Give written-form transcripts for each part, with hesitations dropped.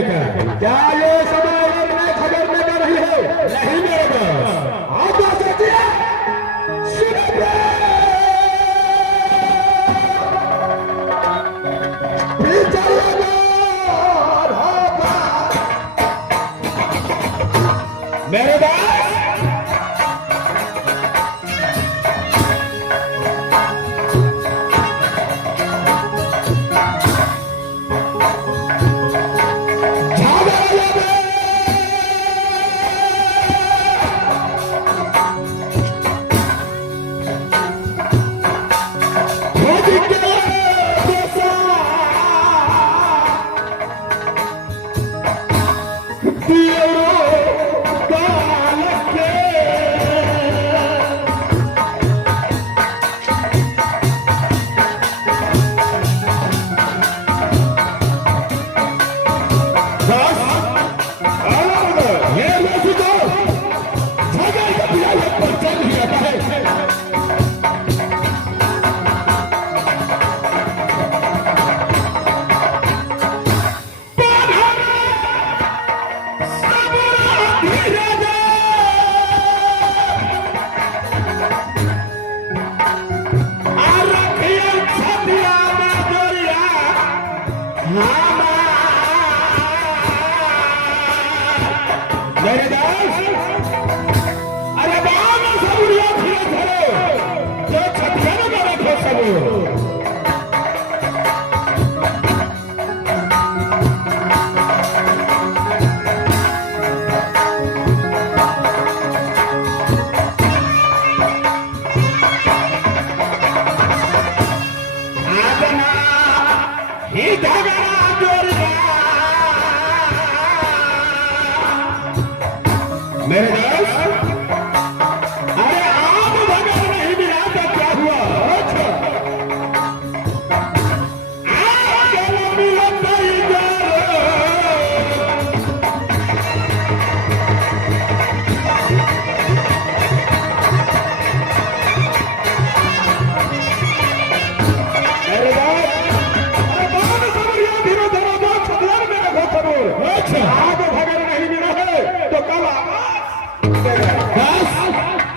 लेकर। क्या ये समय मैं खबर में कर रही है? नहीं मेरे दोस्त, आप तो सोचिए मेरे दोस्त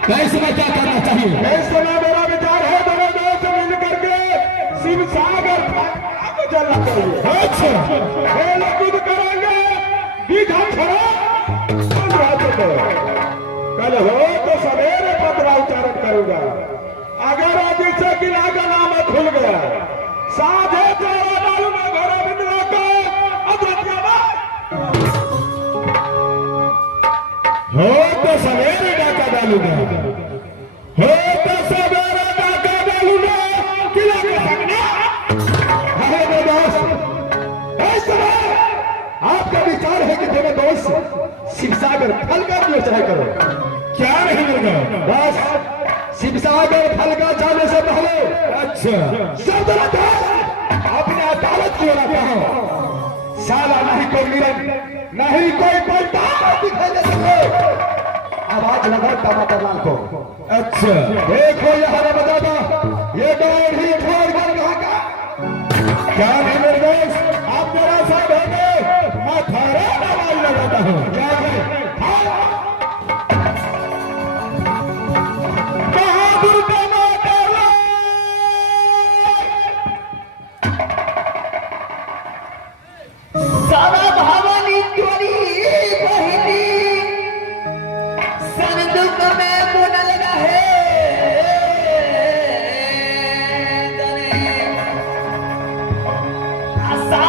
कैसे में क्या करना चाहिए? ऐसे में मेरा विचार है दोनों दोस्त मिल करके शिव सागर को चलना चाहिए। अच्छा खेल कूद करेंगे, बीघा छोड़ो कल हो तो सवेरे पत्र उच्चारण करूंगा। अगर जिससे किला का नाम खुल गया साधे चौरा डालूंगा घोड़ा बिंदुआ को हो तो सवेरे डाका डालूंगा, हो तो सवेरे डाका डालूंगा किला के सामने। हमारे दोस्त इस तरह आपका विचार है कि दोनों दोस्त शिवसागर फल का चढ़ाई करो। क्या नहीं होगा? बस शिवसागर फल का जाने से पहले अच्छा सब अपने अदालत की ओर कहो। साला नहीं कोई निरंतर नहीं कोई पलटा दिखाई दे सके। आवाज लगा टमाटर लाल को। अच्छा देखो यहाँ बताता ये दौड़ ही छोड़ कर कहाँ का क्या नहीं मेरे दोस्त, आप मेरा साथ होंगे मैं थारा आवाज लगाता हूँ। क्या है बहादुर का सारा भावानी चोरी बहिनी संदूक में बुनल रहे आशा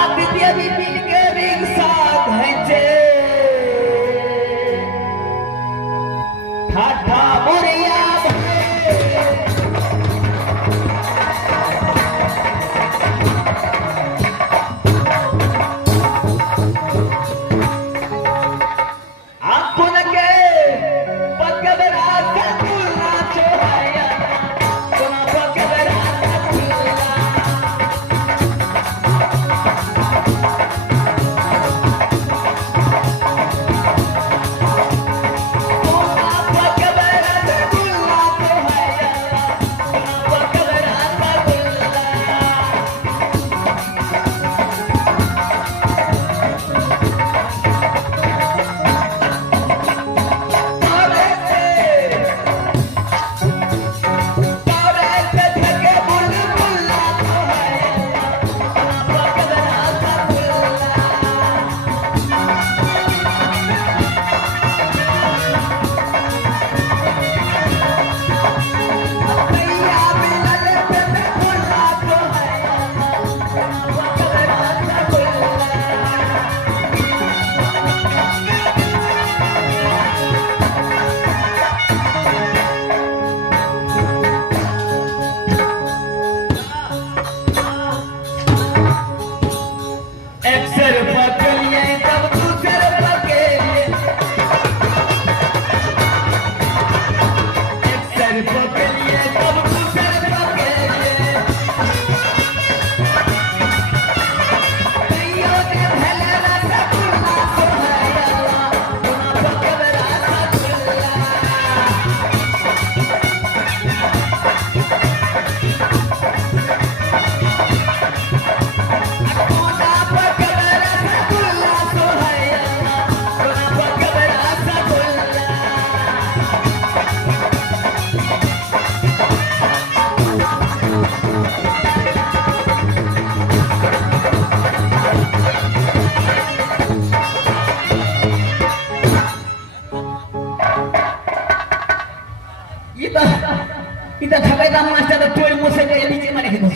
इधर थकाइदा मास्टर तो तोड़ मुझसे के नीचे मारे के दो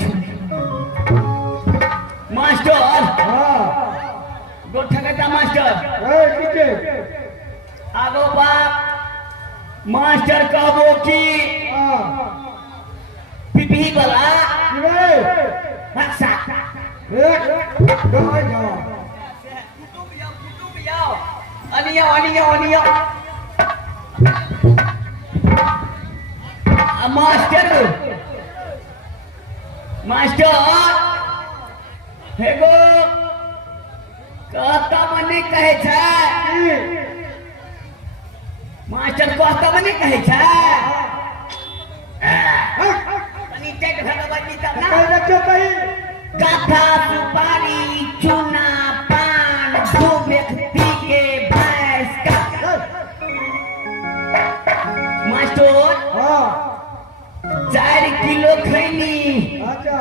मास्टर हां गो थकाइदा मास्टर ए नीचे आगो बाप मास्टर कहबो की हां पीपी वाला रे रक्षा रे गाय जा कुटुब याओ अनिया मास्टर हेगो कहता मने कहे छै मास्टर कहता मने कहे छै तनी टेक भगवती तब ना कह रखो कहीं कथा सुपारी चूना पान दो व्यक्ति के भैंस का मास्टर हां 4 किलो खैनी अच्छा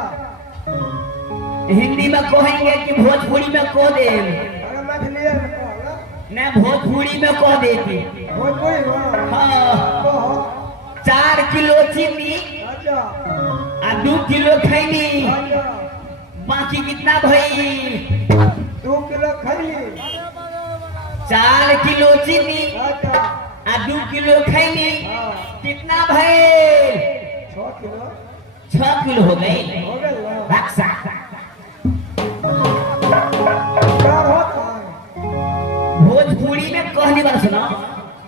हिंदी में कहेंगे कि भोजपुरी में कह दे अरे मैथिली में कहला न भोजपुरी में कह देती भोजपुरी में हाँ कहो 4 किलो चीनी अच्छा और 2 किलो खैनी अच्छा बाकी कितना भाई 2 किलो खरी 4 किलो चीनी अच्छा और 2 किलो खैनी हां कितना भाई 6 किलो 6 किलो हो गई हो गया रक्षा क्या होता भोजपुरी में कहने वाला सुना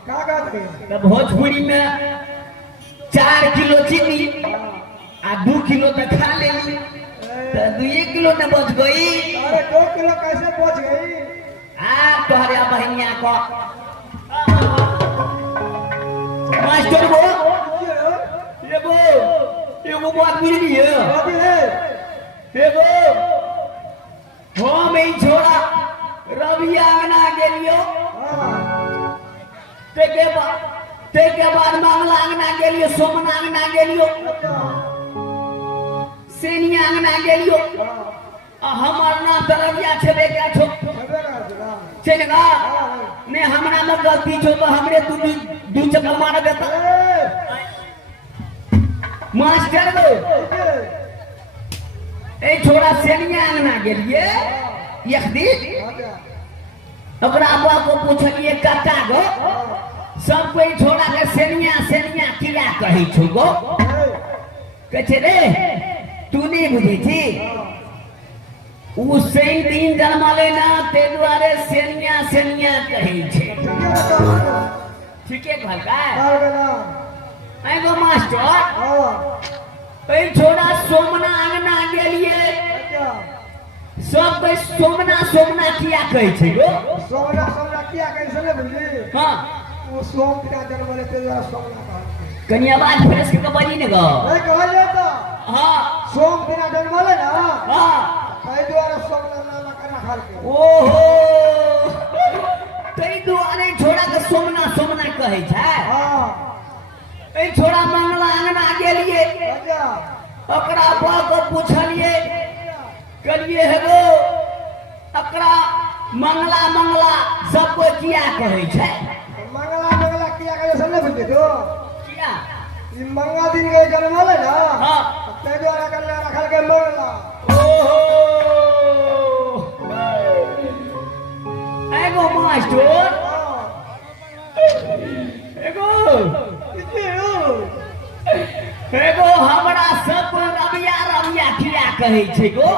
का कहते तो भोजपुरी में 4 किलो चीनी और 2 किलो तो खा ले ली तो 2 किलो न बच गई अरे 2 किलो कैसे पहुंच गई तोहरे बहनिया को मास्टर वो एगो बात बुझली है एगो हम ही छोड़ा रवि आंगना गेलियो ते के बाद मामला आंगना गेलियो सोमना आंगना गेलियो सेनिया आंगना गेलियो हमार नाम तरबिया छबे क्या छो चलेगा ने हमरा में गलती छो तो हमरे दू चक्कर मार देता मास्टर गो ए छोड़ा सेनिया आंगना गेलिए एक दिन ओकरा अब्बा को पूछलिए कता गो सब कोई छोड़ा के सेनिया किया कही छु गो कहे रे तू नहीं बुझी थी उ सही दिन जन्मले ना ते दुआरे सेनिया कही छे ठीके कहल का एगो मास्टर ए छोड़ा सोमना आंगना गेलिए सब कोई सोमना किया कहे छे गो सोमना किया कैसे ले बुझली हां वो सोम का जन्म ले ते सोमना कहल कनी आवाज फ्रेश के बजी ने गो ए कहल तो हां सोम बिना जन्म ले ना हां कई द्वारा सोमना नाम कर रखल के ओहो तई दुआरे छोड़ा के सोमना कहे छै हां ए छोड़ा मंगला आंगना गेलिए अच्छा ओकरा बाप को पूछलिए करिए हेगो ओकरा मंगला सब कोई किया कहे छै मंगला किया कैसे ले बुझली तो किया ई मंगला दिन के जन्म ले ना हां ते द्वारा कर रखल के मंगला ओहो एगो मास्टर एगो हमरा सब रबिया किया कहे छै गो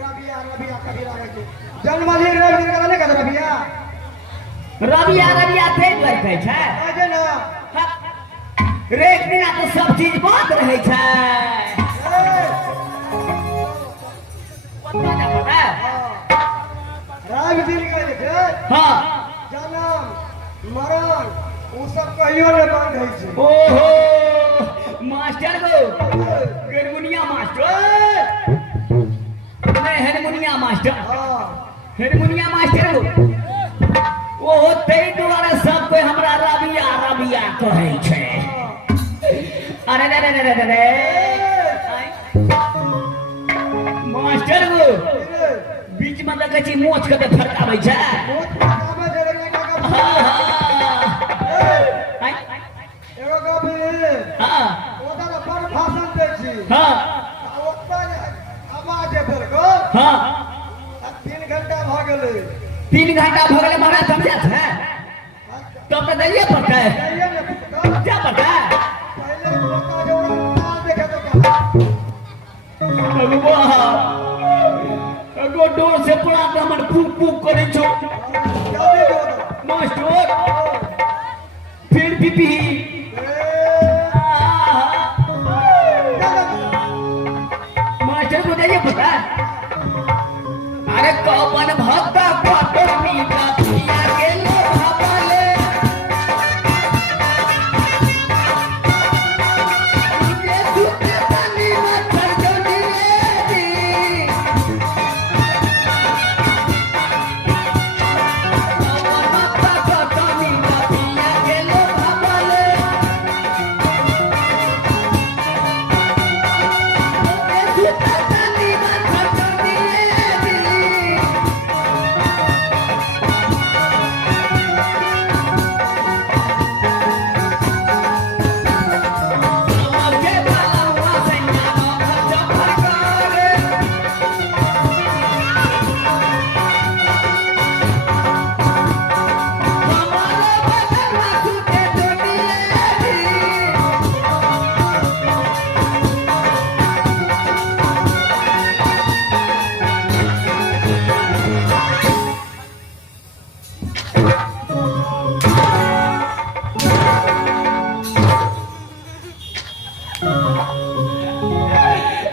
रबिया कभी लागे छै जन्मदिन रवि दिन के कहत रबिया थे कहे छै अजे ना रे दिना तो सब चीज बात रहे छै पता ना पता रवि दिन के लिखे हां जन्म मरण उ सब कहियो ने बंद है छै ओहो मास्टर गो गरमुनिया मास्टर मैं हरमुनिया मास्टर हां हरमुनिया मास्टर गो ओहो तई द्वारा सब कोई हमरा रबिया कहे छै अरे रे मास्टर गो बीच में देखे छी मोछ के फरकाबै छै एगो गप छी हाँ आवाज फेर गो हाँ 3 घंटा भ गेलै 3 घंटा भ गेलै महाराज समझा है तो अपने दैये पड़ता है जाइए ने पुत्र क्या पड़ता है पहले मौका जो ना देखे तो भगवान एगो डोर से पड़ा के हमर फूक फूक करे छो जल्दी जो मास्टर फिर पीपी मास्टर को दैये पता है अरे कौन भक्त को मीठा पिया के लो भाले ये दूध पानी में चढ़ गई कौन भक्त को मीठा पिया के लो भाले ये दूध पानी में चढ़ गई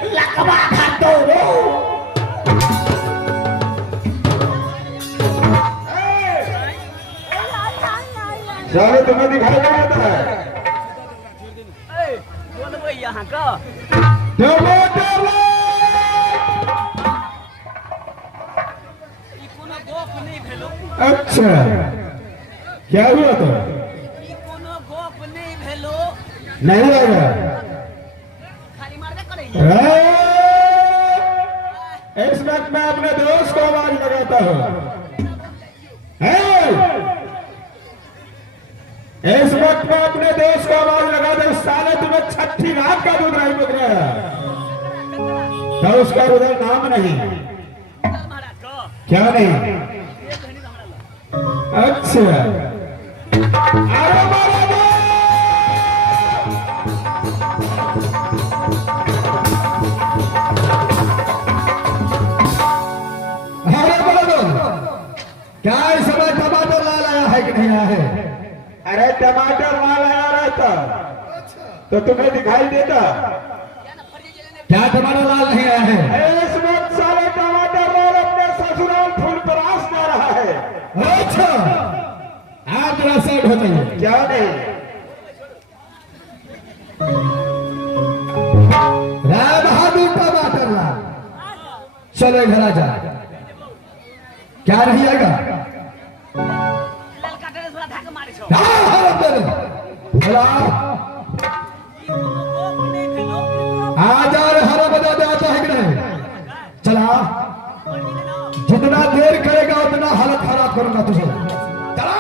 लकवा खातो रो साले तुम्हें दिखाई नहीं देता है यहाँ का टमाटर अच्छा क्या हुआ तो नहीं लगा इस वक्त मैं अपने दोस्त को आवाज लगाता हूँ इस वक्त मैं अपने दोस्त को आवाज लगाता हूँ साले तुम्हें छठी रात का दूध नहीं मिल रहा तो उसका उधर नाम नहीं क्या नहीं अच्छा अरे महाराज क्या इस समय टमाटर लाल आया है कि नहीं आया है अरे टमाटर लाल आया रहता तो तुम्हें दिखाई देता क्या टमाटर लाल नहीं आया है इस वक्त सारे टमाटर लाल अपने ससुराल फूल परास कर रहा है अच्छा आप जरा साइड हो जाइए क्या नहीं राय बहादुर टमाटर लाल चलो इधर आ जा क्या नहीं आएगा आ जा रहे हरा बजा दे आता है कि नहीं चला जितना देर करेगा उतना हालत खराब करूंगा तुझे चला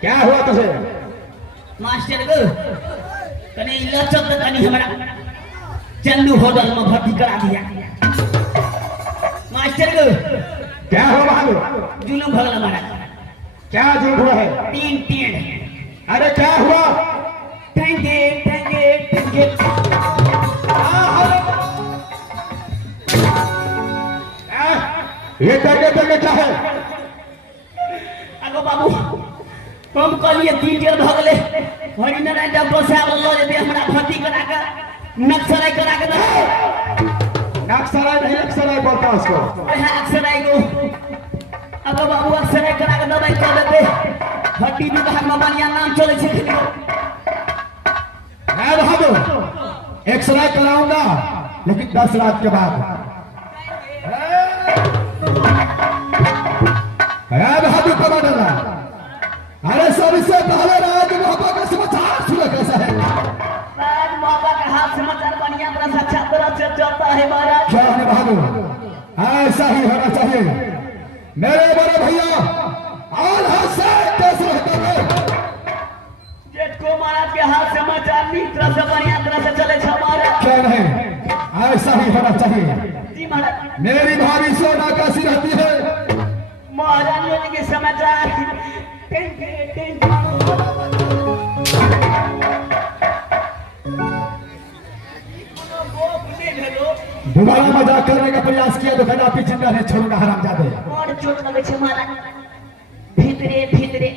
क्या हुआ तुझे मास्टर को कने लचक कने हमरा चंदू होटल में भर्ती करा दिया मास्टर को क्या हुआ बहादुर? जुलूम भगल हमारा क्या जो हुआ है? तीन तीन अरे क्या हुआ? ठेंगे ठेंगे ठेंगे ये टके टके क्या है? अगो बाबू हम कहलिए तीन टेर भगले हरिनारायण डॉक्टर साहब लो जे हमरा भर्ती करा के नक्सराई करा के दे नक्सराई नहीं अक्सराई बोलता उसको। ओहे अक्सराई को अगो बाबू अक्सराई करा के दवाई कर देते हड्डी विभाग में बढ़िया नाम चले छे। मैं बहादुर एक्सरे कराऊंगा लेकिन 10 रात के बाद। बहादुर कमांडर, अरे सबसे पहले राज मोहब्बत का समाचार सुनो कैसा है? राज मोहब्बत का हाथ समाचार बढ़िया तरह से अच्छा तरह से चलता है महाराज। क्या है बहादुर? ऐसा ही होना चाहिए। मेरे बड़े भैया और से कैसे रहते हैं? जेठ को महाराज के हाथ समाचार नीक तरह से बढ़िया तरह से चले छे महाराज। क्या नहीं, ऐसा ही होना चाहिए। जी महाराज। मेरी भाभी सोना कैसी रहती है? महाराज जी के समाचार टेंगे टेंगे दोबारा मजाक करने का प्रयास किया तो कदापि पीछे नहीं छोड़ूंगा हरामजादे। और चोट लगे छे महाराज भीतरे भीतरे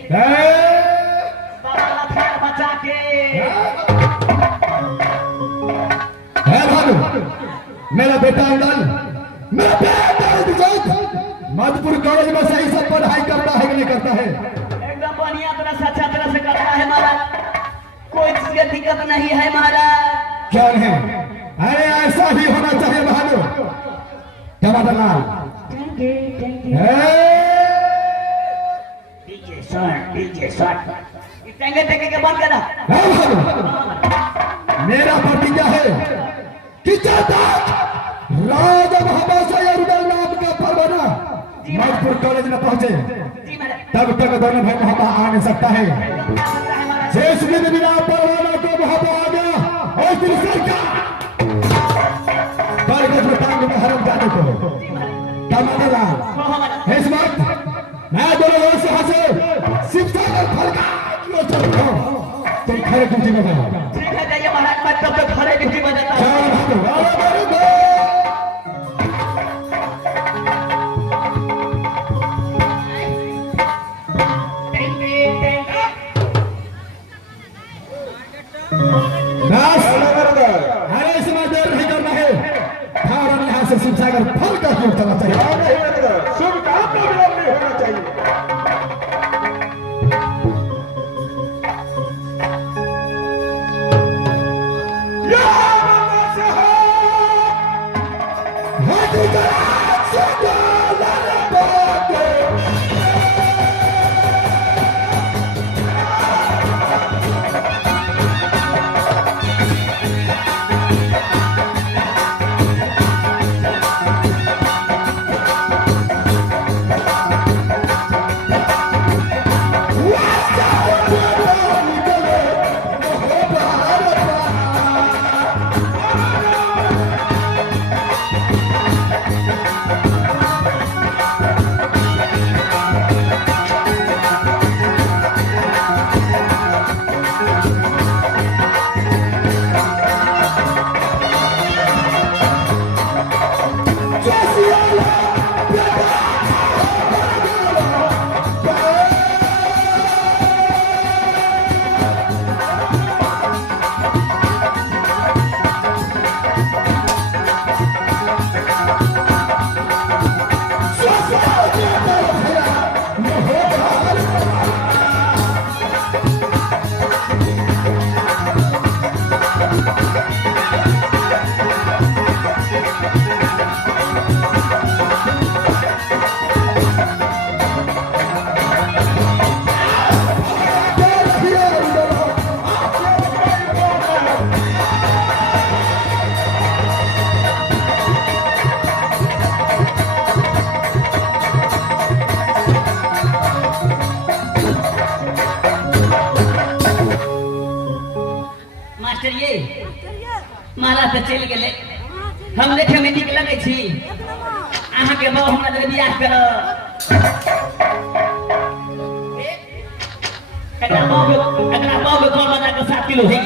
बाबा लफड़ बचा के है भानु, मेरा बेटा अंदर, मेरा बेटा विजय मधुपुर कॉलेज में सही सब पढ़ाई करता है कि नहीं करता है? एकदम बढ़िया तरह से अच्छा तरह से करता है महाराज, कोई चीज की दिक्कत नहीं है महाराज। क्या नहीं? अरे ऐसा ही होना चाहिए बहादुर। टमाटर लाल डीजे सर टेंगे टेंगे के बंद करा। मेरा प्रतिज्ञा है कि जब तक राजा मोहम्मद सैयद नाम का परवाना मधुपुर कॉलेज में पहुंचे जी महाराज। तब तक दोनों भाई मोहब्बत आ नहीं सकता है। जिस दिन बिना परवाना को मोहब्बत आ गया और फिर सरकार बरगद में टांग में हरम जाने को टमाटर लाल इस वक्त मैं दोनों ओर से हंसे शिक्षा का फलका क्यों चलता हूं? तुम खड़े ड्यूटी में गए। ठीक है जाइए महाराज, मैं तब तक खड़े ड्यूटी में जाता हूं। टेंगे टेंगे अरे इसमें देर नहीं करना है। फौरन यहाँ से शिवसागर फल का क्यों चला चाहिए? शुभ काम में विलंब नहीं होना चाहिए। मास्टर ये माला तो चल गए हम देखे में निक लगे छी। अहाँ के बाबू हमरा जे बियाह कर एकरा बाबू कौन बता के 7 किलो है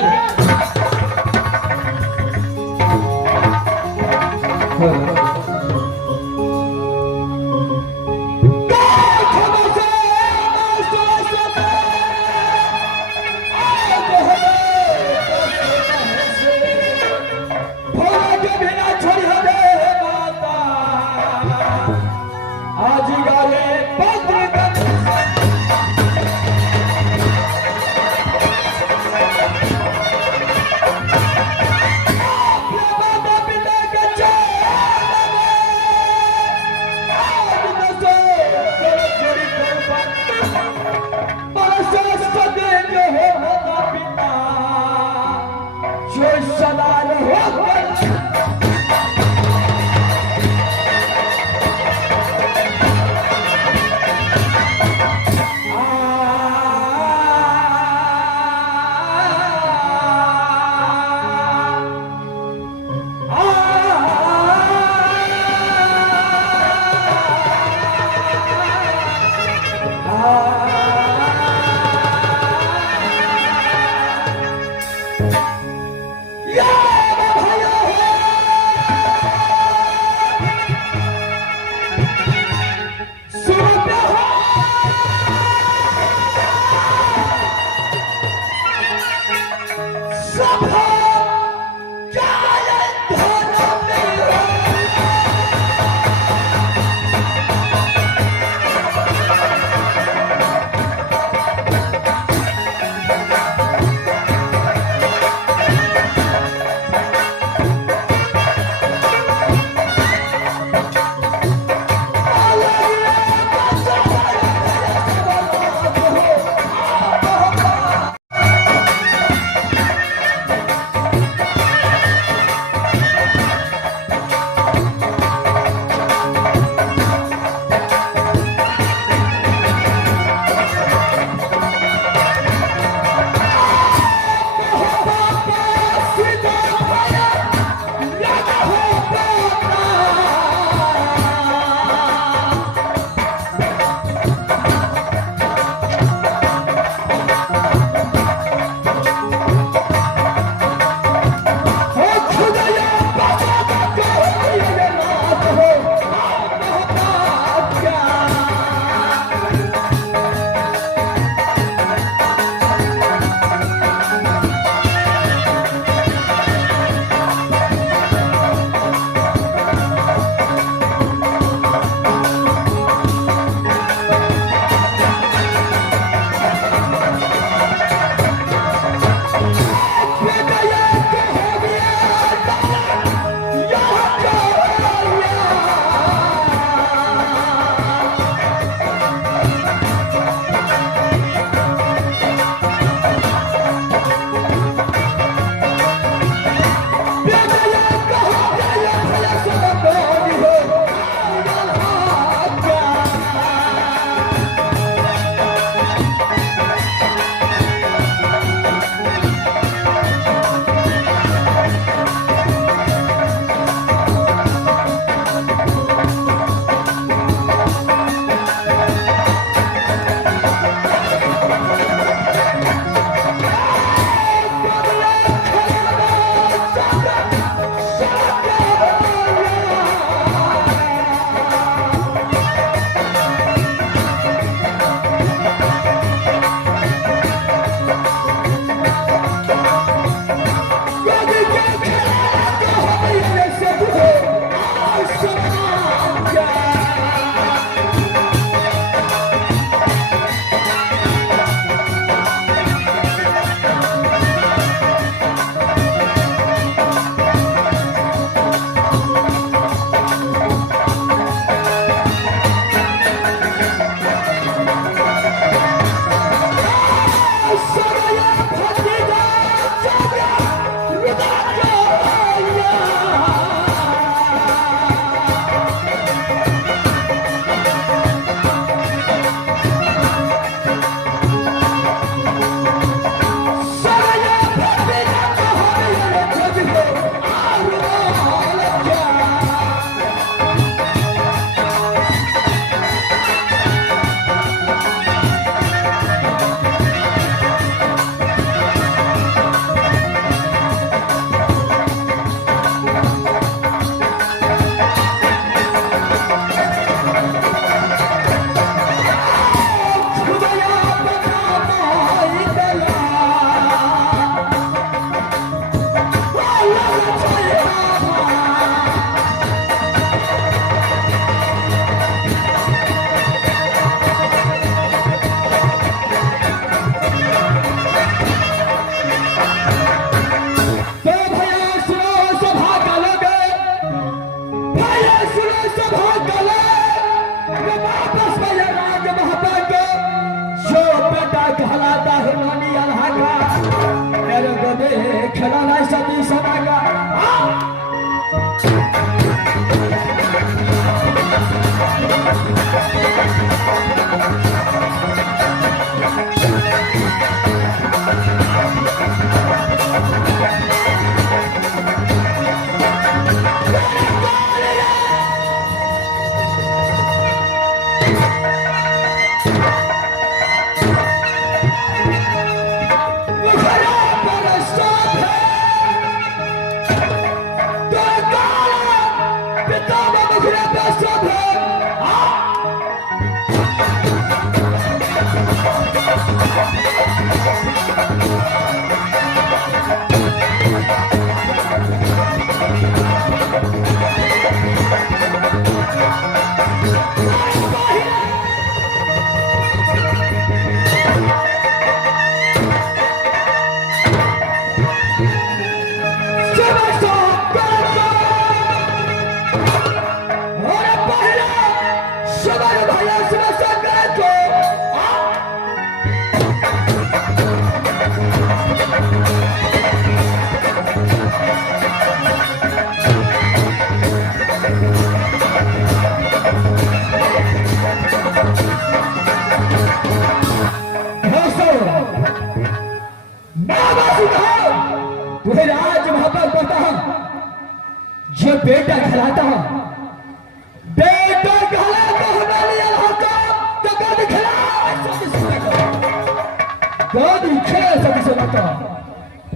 सभी से बता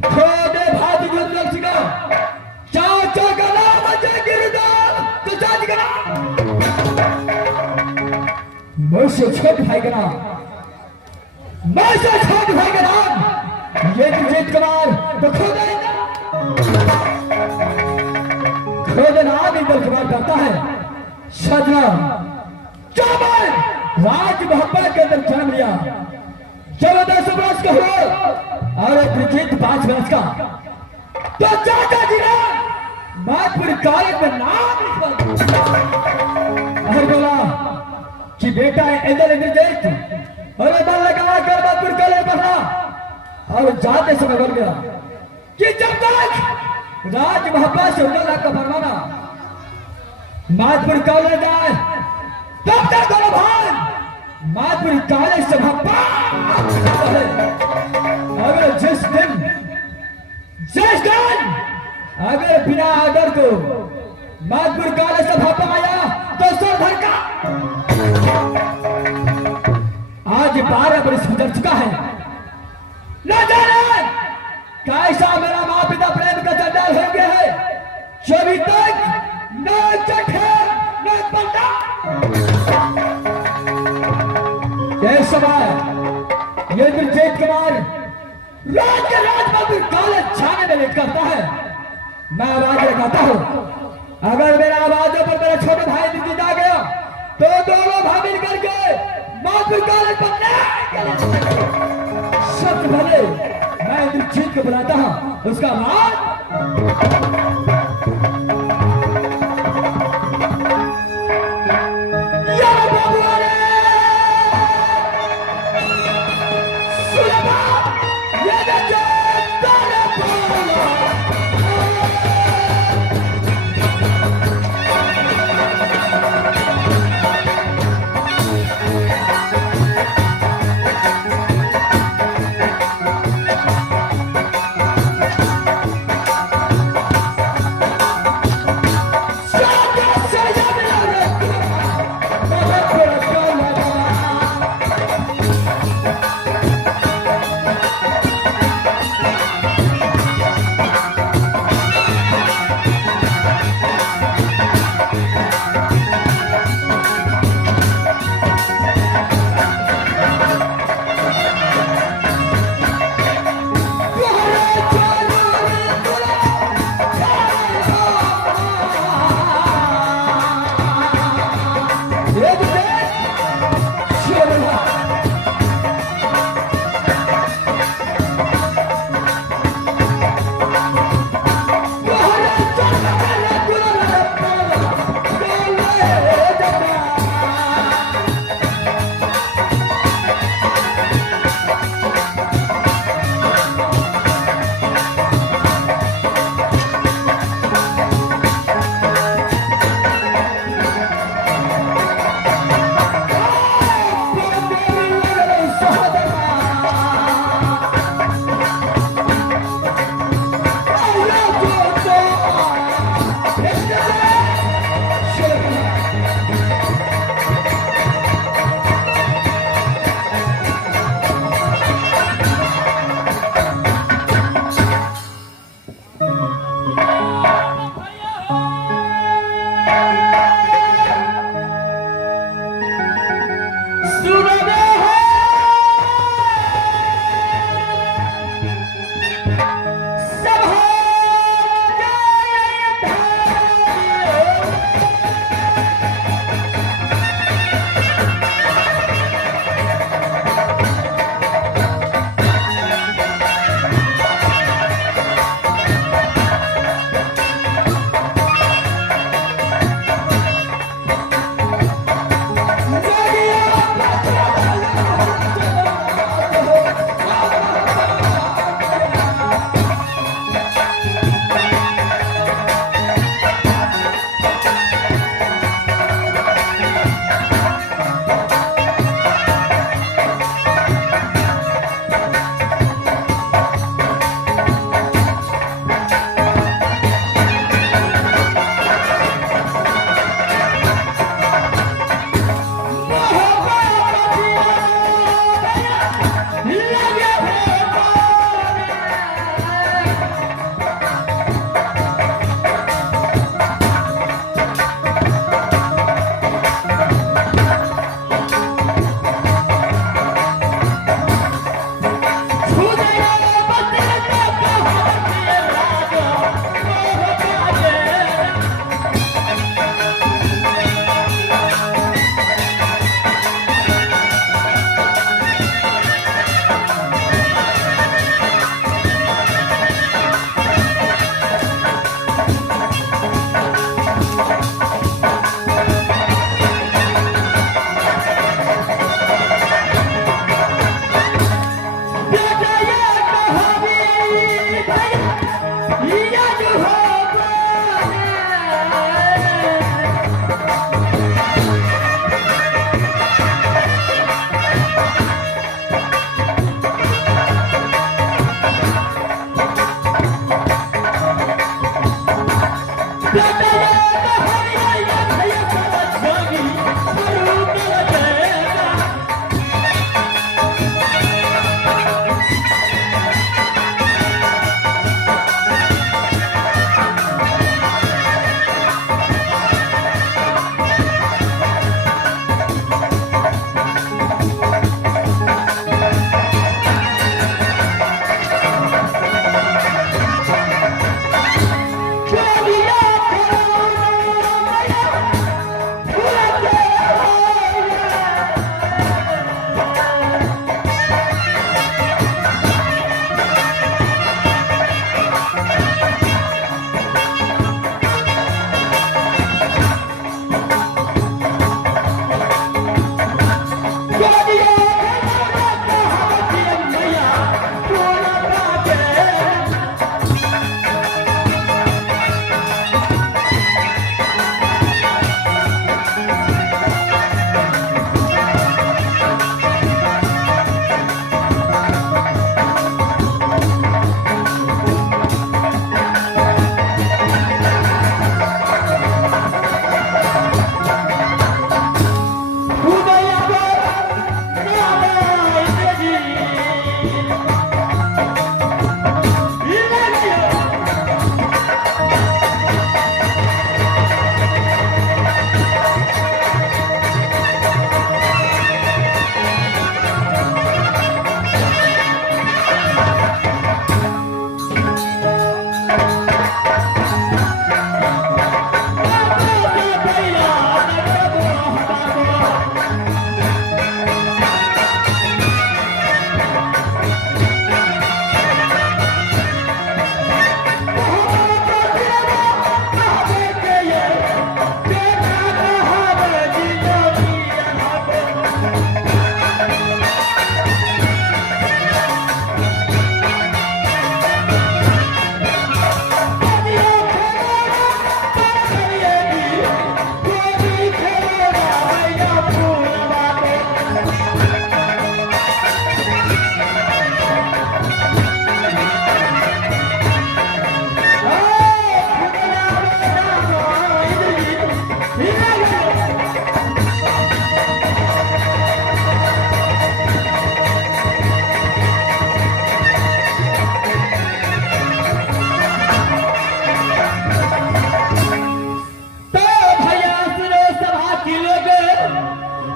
छोटे भाई युद्ध लक्ष्य चाचा का नाम अजय गिरदार तो चाची का नाम मुझसे छोटे भाई का नाम मुझसे छोटे भाई का नाम ये जीत कुमार तो खुद नाम इंदल कुमार करता है सजना चौबन राज मोहब्बत के अंदर जन्म लिया 14 वर्ष का हुआ और ब्रिजेट 5 वर्ष का तो चाचा जी ने मातपुर कॉलेज में नाम लिखवा और बोला कि बेटा इधर ब्रिजेट और इधर लगा कर मातपुर कॉलेज पढ़ा और जाते समय बोल गया कि जब तक राज मोहब्बत से उल्ला का फरमाना मातपुर कॉलेज आए तब तक दोनों भाई मातपुर कॉलेज से अगर जिस दिन अगर बिना आर्डर को मातपुर कॉलेज से भापा आया तो सर धर का आज 12 वर्ष गुजर चुका है न जाने कैसा मेरा माँ पिता प्रेम का चंडाल हो गया है जो अभी तक न चखे न पता इस समय ये ब्रिजेट कुमार राजमातपुर कॉलेज छाने में लेट करता है मैं आवाज लगाता हूँ अगर मेरा आवाजों पर मेरा छोटे भाई जीत आ गया तो दोनों भाई मिल करके मातपुर कॉलेज पर सबसे पहले मैं इंद्रजीत को बुलाता हूँ उसका नाम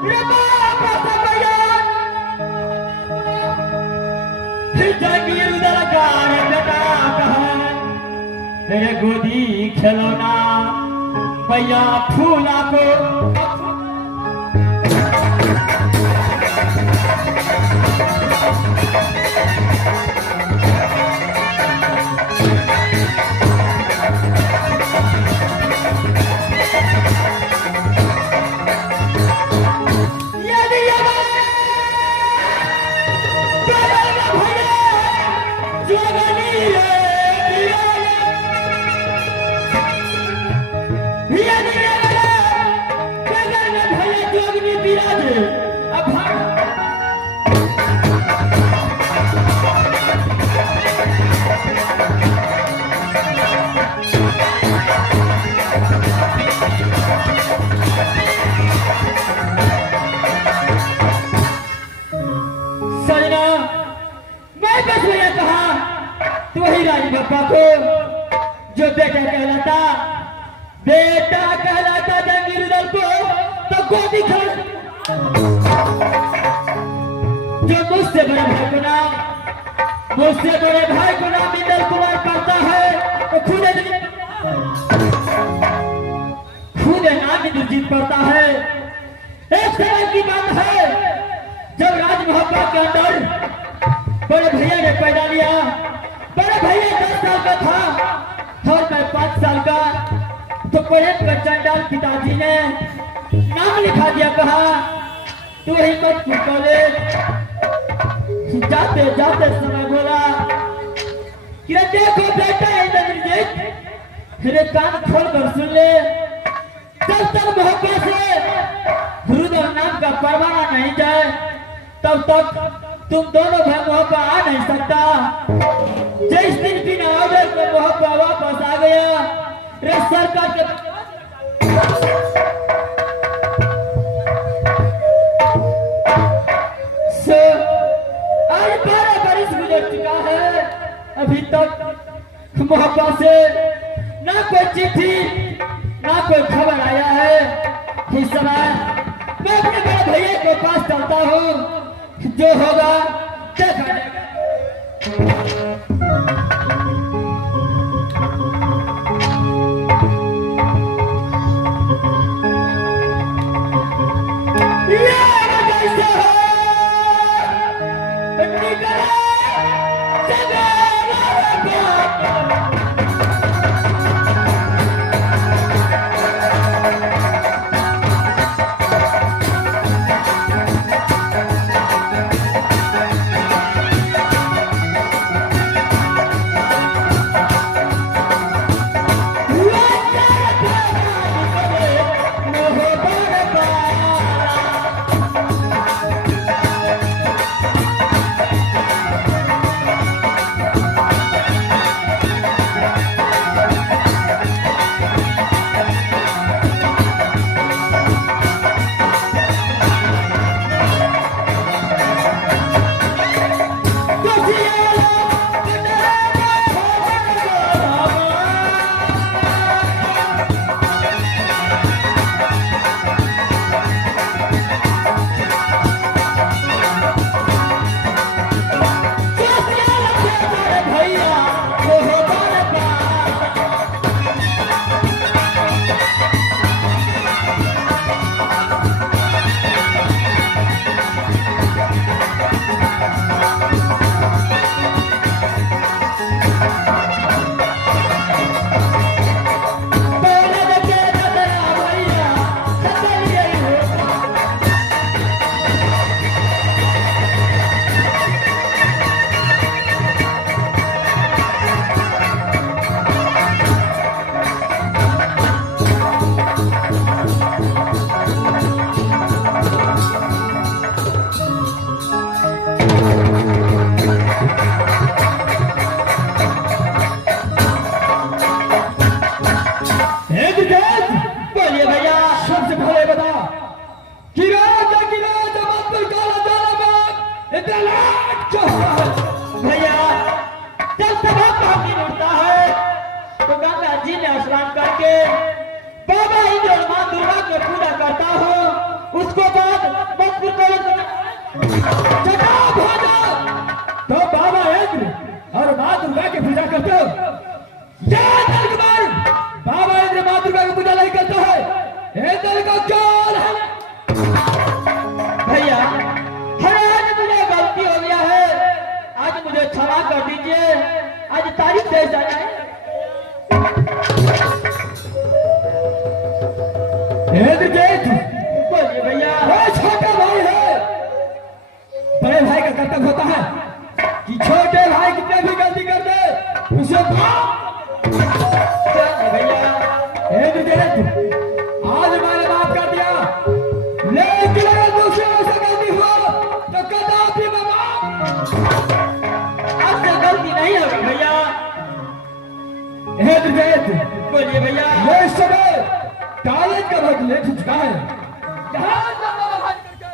रे बाप रे भैया जागीर उधर कार बेटा कहा तेरे गोदी खिलौना भैया फूला को बापा को जो बेटा कहलाता जंगीर दल को तो गोदी खड़ा जो मुझसे बड़े भाई को नाम इंदल कुमार पढ़ता है तो खुद नाम इंद्रजीत पढ़ता है। एक समय की बात है जब राज मोहब्बा के अंदर बड़े भैया ने पैदा लिया। बड़े भैया 10 साल का था और मैं 5 साल का। तो प्रेम का चंडाल पिताजी ने नाम लिखा दिया, कहा तू हिम्मतपुर कॉलेज जाते जाते समय बोला कि देखो बेटा इंद्रजीत मेरे कान खोल कर सुन ले, जब तक मोहब्बत से गुरुदेव नाम का परवाना नहीं जाए तब तक तुम दोनों भाई मोहब्बत आ नहीं सकता। जिस दिन बिना ऑर्डर के मोहब्बत वापस आ गया रे सरकार के आज 12 बरस गुजर चुका है, अभी तक मोहब्बत से ना कोई चिट्ठी ना कोई खबर आया है। इस समय मैं अपने बड़े भैया के पास चलता हूँ, जो होगा देखा जाएगा। भैया जब सभा पानी उठता है तो गंगा जी ने स्नान करके बाबा इंद्र मां दुर्गा को पूजा करता हूँ, उसको बाद कितने जाना है बोलिए भैया। वो छोटा भाई है, बड़े भाई का कर्तव्य होता है कि छोटे भाई कितने भी गलती कर दे उसे भैया आज मैंने माफ कर दिया, लेकिन अगर दूसरे से गलती हो तो कदापि मैं माफ आपसे गलती नहीं होगी भैया। बोलिए भैया। ये इस समय कॉलेज का वक्त लेट चुका है, यहाँ जाना बंद करके।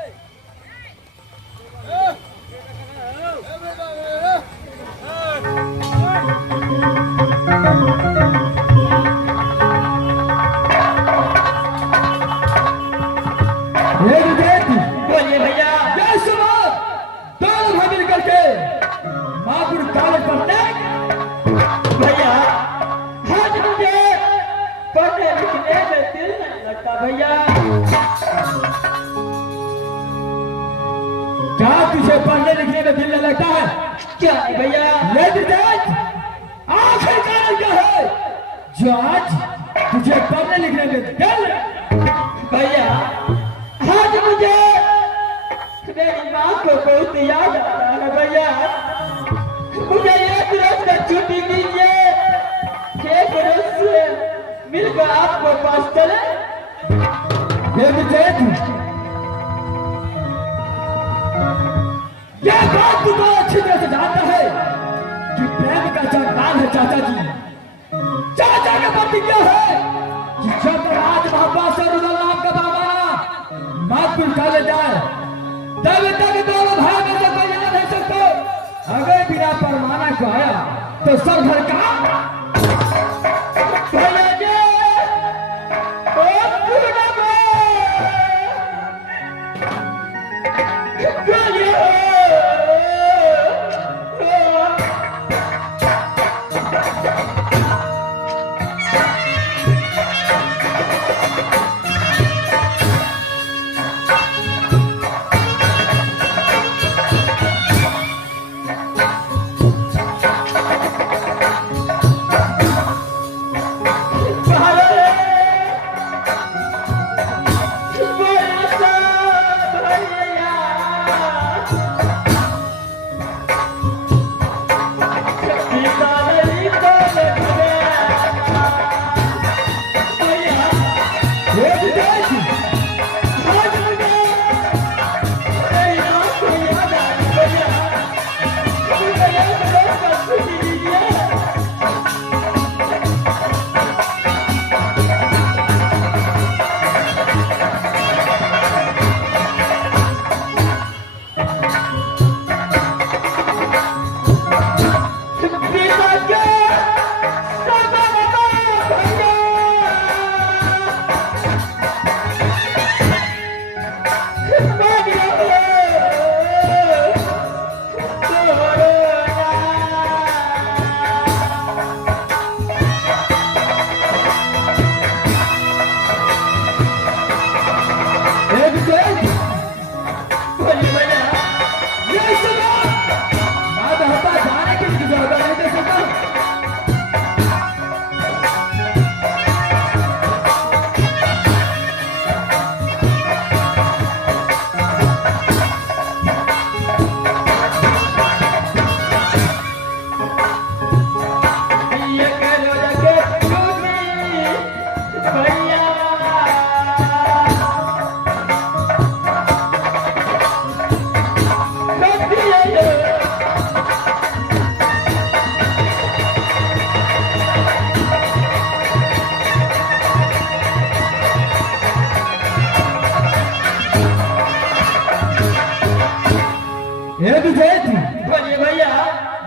बोलिए भैया। ये सुबह दोनों भाई मिल करके मापुर कॉलेज पढ़ने भैया आज मुझे पढ़ने लिखने में दिल नहीं लगता भैया। क्या तुझे पढ़ने लिखने में दिल नहीं लगता है? क्या नहीं भैया। आखिर कारण क्या है जो आज तुझे पढ़ने लिखने में दिल भैया आज मुझे मेरी माँ को बहुत याद आता है भैया। मुझे एक रोज का छुट्टी दीजिए, एक रोज से मिलकर आपको पास चले। यह बात तू बहुत अच्छी तरह से जानता है कि प्रेम का जगदान है चाचा जी। चाचा का प्रतिज्ञा है कि जब तक आज मोहब्बत से नाम का बाबा मातपुर कॉलेज जाए तब तक दोनों भाई में से कोई आ नहीं सकते। अगर बिना परमाना को आया तो सब घर का भैया जी, ओ पूना बोलिए भैया।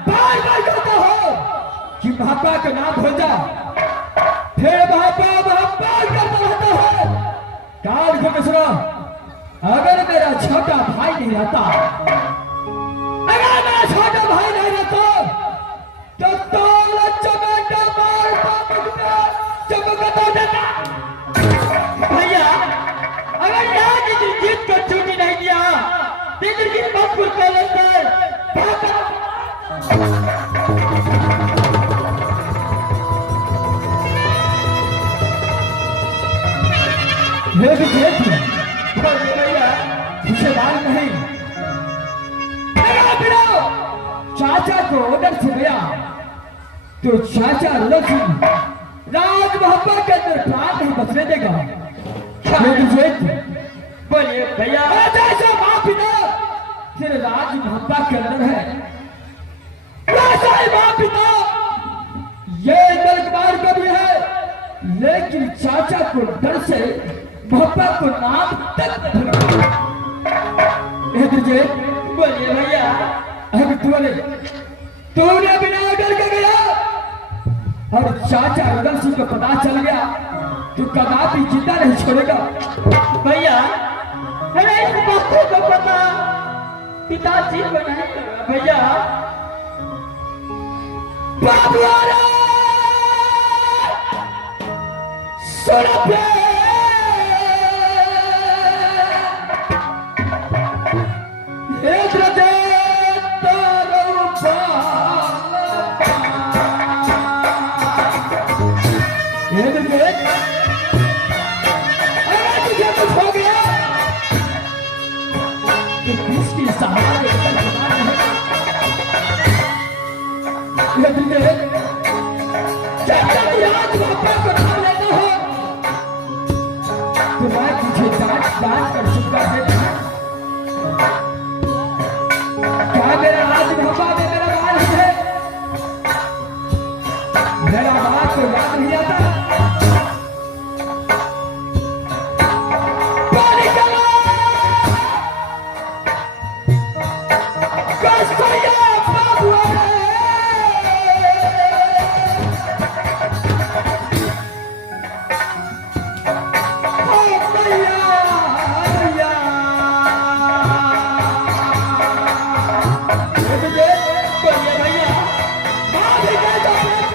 बार बार कहता हो कि महापा का नाम भूल जा, फिर महापा करता रहता है। काल को सुनो, अगर मेरा छोटा भाई नहीं रहता, अगर मेरा छोटा भाई नहीं रहता तो तोला चमका मारता चमका देता। भैया अगर यहाँ की जीत को छुट्टी नहीं दिया जिंदगी मत कॉलेज पर भी जेठ बोलिए भैया तुझे बात नहीं चाचा को ऑर्डर से गया तो चाचा लक्ष्मी राज मोहब्बत के अंदर प्राण नहीं बचने देगा बोलिए भैया जैसा माँ पिता तेरे राज मोहब्बत के अंदर है वैसा ही माँ पिता ये दरबार का भी है लेकिन चाचा को डर से मोहब्बत को नाम तक बोलिए भैया अब तूने बिना ऑर्डर के गया और चाचा अगर सिंह को पता चल गया तो कदापि जिंदा नहीं छोड़ेगा भैया अरे इस बात को पता पिताजी को नहीं भैया बाबूरा सुन कर चुका